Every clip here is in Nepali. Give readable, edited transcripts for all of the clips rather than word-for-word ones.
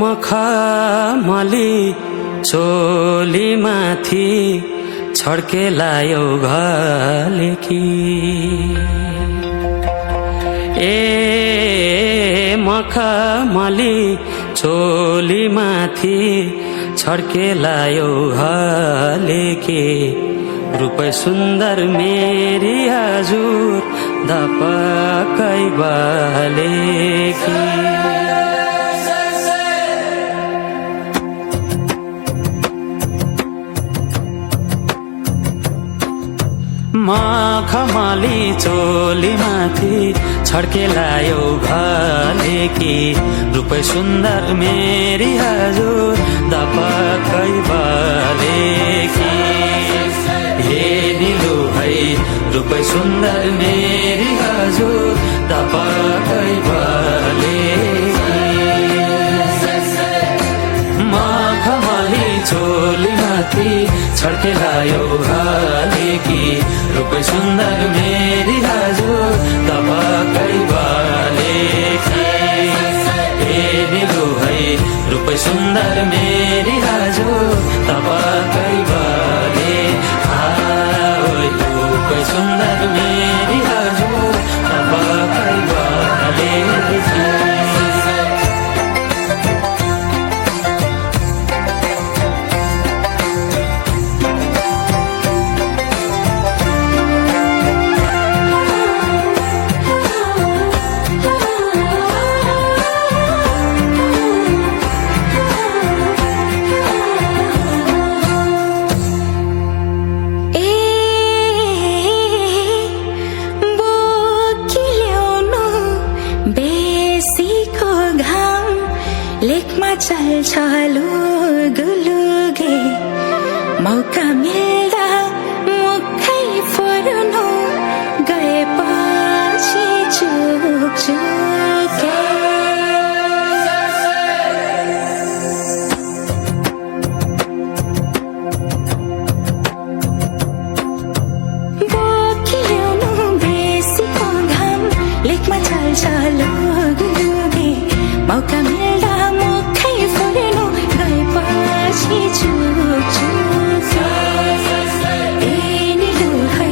मखमली चोली माथि छड्केलायो घलेकी मखमली चोली माथि छड्केलायो घलेकी रूप सुन्दर मेरी हजुर दपकै बलेकी मखमली चोली माथि छड्केलायो घलेकी रूप सुन्दर मेरी हजुर दपकै बलेकी हे दिलु है रूप सुन्दर मेरी हजुर दपकै बलेकी मखमली चोली माथि छड्केलायो घलेकी रूप सुन्दर मेरी हजुर दपकै बलेकी हे दिलु है रूप सुन्दर मेरी हजुर दपकै बले रूप सुन्दर मेरी हजुर दपकै बलेकी लेखमा चल्छ लुगुलुगे मौका मिल्दा मुखै फुर्नु गएपछि चुके बोकिल्याउनु बेसीको घाम लेखमा चल्छ लुगुलुगे मौका मिल्दा मुखै फुर्नु गएपछि चुके निलु है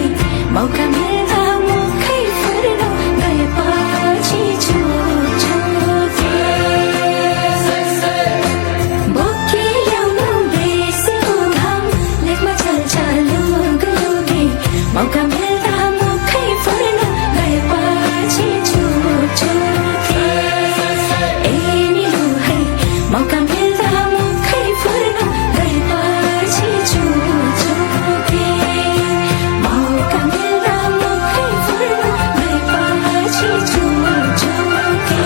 मौका मिल्दा मुखै फुर्नु गएपछि चुके बोकिल्याउनु बेसीको घाम लेखमा चल्छ लुगुलुगे मौका मिल्दा मुखै फुर्नु गएपछि चुके मौका मिल्दा मुखै फुर्नु गएपछि चुके मौका मिल्दा मुखै फुर्नु गएपछि चुके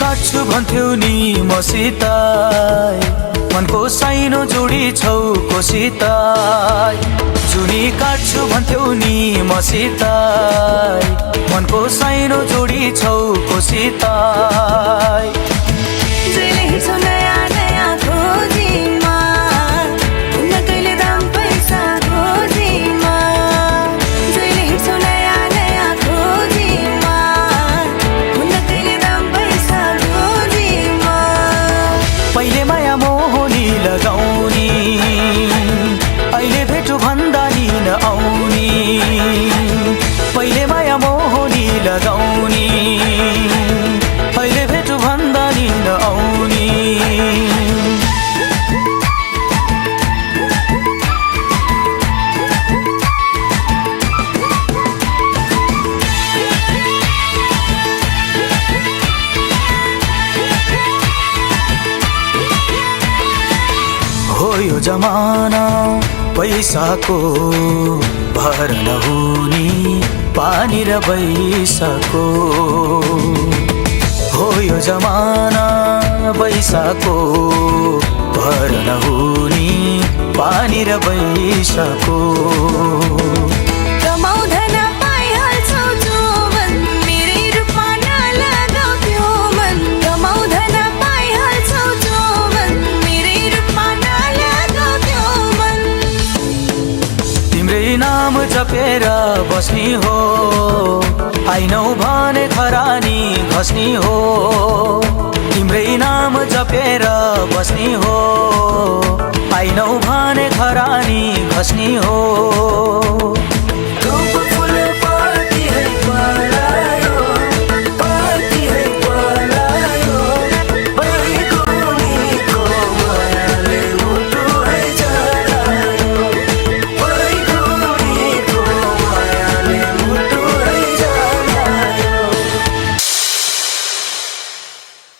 काट्छु भन्थ्यौ नि मसित मनको साइनो जोडी छौ कोसित जुनी काट्छु भन्थ्यौ नि मसित मनको साइनो जोडी छौ कोसित पहिले माया मोहनी लगाउने अहिले भेट भन्दा यो जमाना पैसाको भर नहुने पानी र पैसाको हो यो जमाना पैसाको भर नहुने पानी र पैसाको कमाउँदैन पाइहाल्छौ जोवन मेरै रूपमा नलगाऊ त्यो मन कमाउँदैन पाइहाल्छौ जोवन मेरै रूपमा नलगाऊ त्यो मन तिम्रै नाम जपेर बस्ने हो आइनौ भने खरानी घस्ने हो तिम्रै नाम जपेर बस्ने हो आइनौ भने खरानी घस्ने हो